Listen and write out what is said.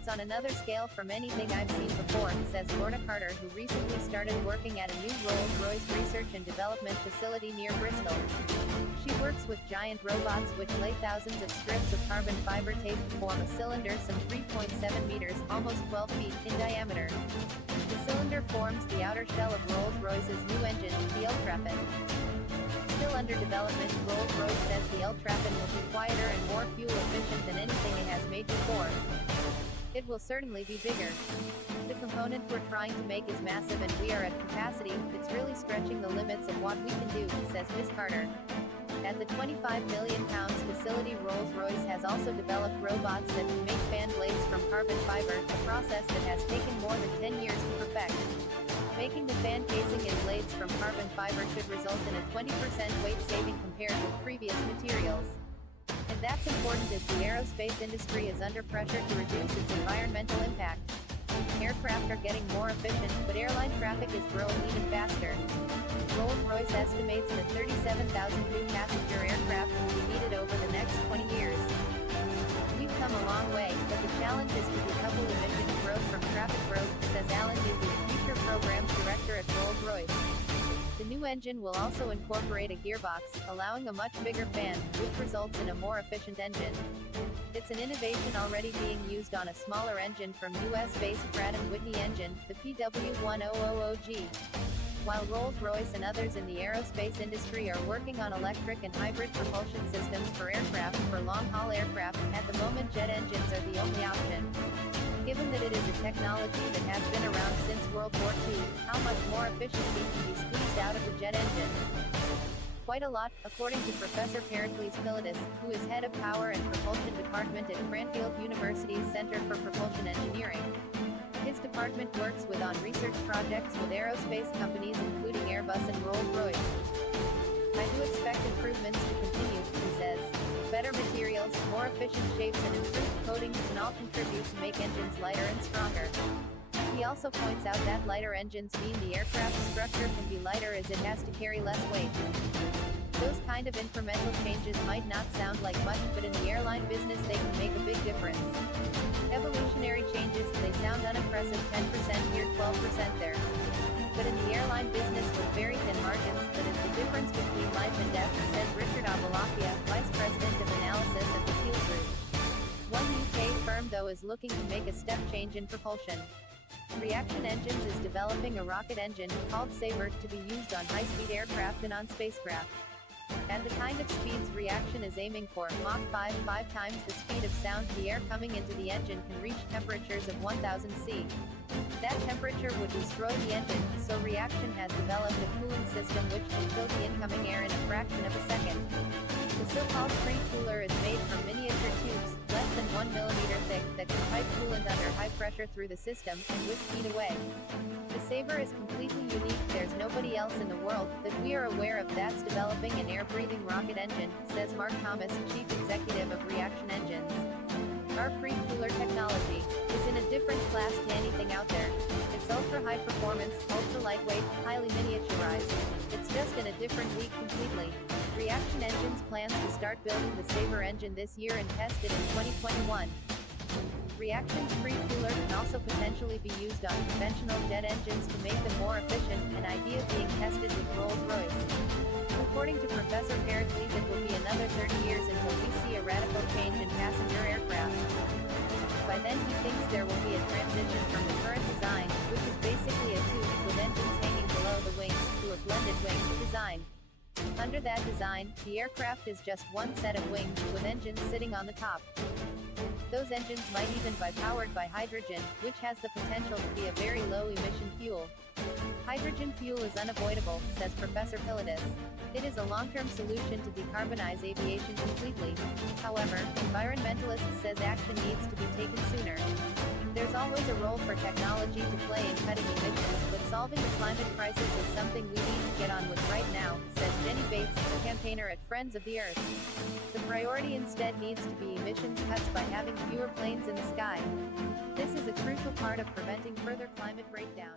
It's on another scale from anything I've seen before, says Lorna Carter, who recently started working at a new Rolls-Royce research and development facility near Bristol. She works with giant robots which lay thousands of strips of carbon fiber tape to form a cylinder some 3.7 meters, almost 12 feet, in diameter. The cylinder forms the outer shell of Rolls-Royce's new engine, the Ultrafan. Still under development, Rolls-Royce says the Ultrafan will be quieter and more fuel efficient than anything it has made before. It will certainly be bigger. The component we're trying to make is massive and we are at capacity. It's really stretching the limits of what we can do, says Ms. Carter. At the £25 million facility, Rolls-Royce has also developed robots that can make fan blades from carbon fiber, a process that has taken more than 10 years to perfect. Making the fan casing and blades from carbon fiber should result in a 20% weight saving compared with previous materials. And that's important as the aerospace industry is under pressure to reduce its environmental impact. Aircraft are getting more efficient, but airline traffic is growing even faster. Rolls-Royce estimates that 37,000 new passenger aircraft will be needed over the next 20 years. We've come a long way, but the challenge is to decouple emissions growth from traffic growth, says Alan Newby, Future Programs Director at Rolls-Royce. The new engine will also incorporate a gearbox, allowing a much bigger fan, which results in a more efficient engine. It's an innovation already being used on a smaller engine from US-based Pratt & Whitney engine, the PW1000G. While Rolls-Royce and others in the aerospace industry are working on electric and hybrid propulsion systems for aircraft, for long-haul aircraft, at the moment jet engines are the only option. Given that it is a technology that has been around since World War II, how much more efficiency can be squeezed out of the jet engine? Quite a lot, according to Professor Pericles Philides, who is head of Power and Propulsion Department at Cranfield University's Center for Propulsion Engineering. His department works on research projects with aerospace companies including Airbus and Rolls-Royce. I do expect improvements to continue, he says. Better materials, more efficient shapes and improved coatings can all contribute to make engines lighter and stronger. He also points out that lighter engines mean the aircraft structure can be lighter as it has to carry less weight. Those kind of incremental changes might not sound like much, but in the airline business they can make a big difference. Evolutionary changes, they sound unimpressive, 10% here, 12% there. But in the airline business with very thin margins, that is the difference between life and death, says Richard Avalakia, Vice President of Analysis at the Peel Group. One UK firm though is looking to make a step change in propulsion. Reaction Engines is developing a rocket engine, called Sabre, to be used on high-speed aircraft and on spacecraft. At the kind of speeds Reaction is aiming for, Mach 5, 5 times the speed of sound, the air coming into the engine can reach temperatures of 1000 C. That temperature would destroy the engine, so Reaction has developed a cooling system which can chill the incoming air in a fraction of a second. The so-called pre-cooler is made from miniature tubes, less than 1 millimeter thick, that can pipe coolant under high pressure through the system, and whisk heat away. The Sabre is completely unique, there's nobody else in the world, that we are aware of that's developing an air-breathing rocket engine, says Mark Thomas, Chief Executive of Reaction Engines. Our pre-cooler technology is in a different class to anything out there. It's ultra-high performance, ultra-lightweight, highly miniaturized. It's just in a different league completely. Reaction Engines plans to start building the Sabre engine this year and test it in 2021. Reaction's pre-cooler can also potentially be used on conventional jet engines to make them more efficient, an idea being tested with Rolls-Royce. According to Professor Pericles, it will be another 30 years until we see a radical change in passenger aircraft. By then he thinks there will be a transition from the current design, which is basically a tube with engines hanging below the wings, to a blended wing design. Under that design, the aircraft is just one set of wings, with engines sitting on the top. Those engines might even be powered by hydrogen, which has the potential to be a very low-emission fuel. Hydrogen fuel is unavoidable, says Professor Philides. It is a long-term solution to decarbonize aviation completely. However, environmentalists says action needs to be taken sooner. There's always a role for technology to play in cutting emissions, but solving the climate crisis is something we need to get on with right now, says Jenny Bates, a campaigner at Friends of the Earth. The priority instead needs to be emissions cuts by having fewer planes in the sky. This is a crucial part of preventing further climate breakdown.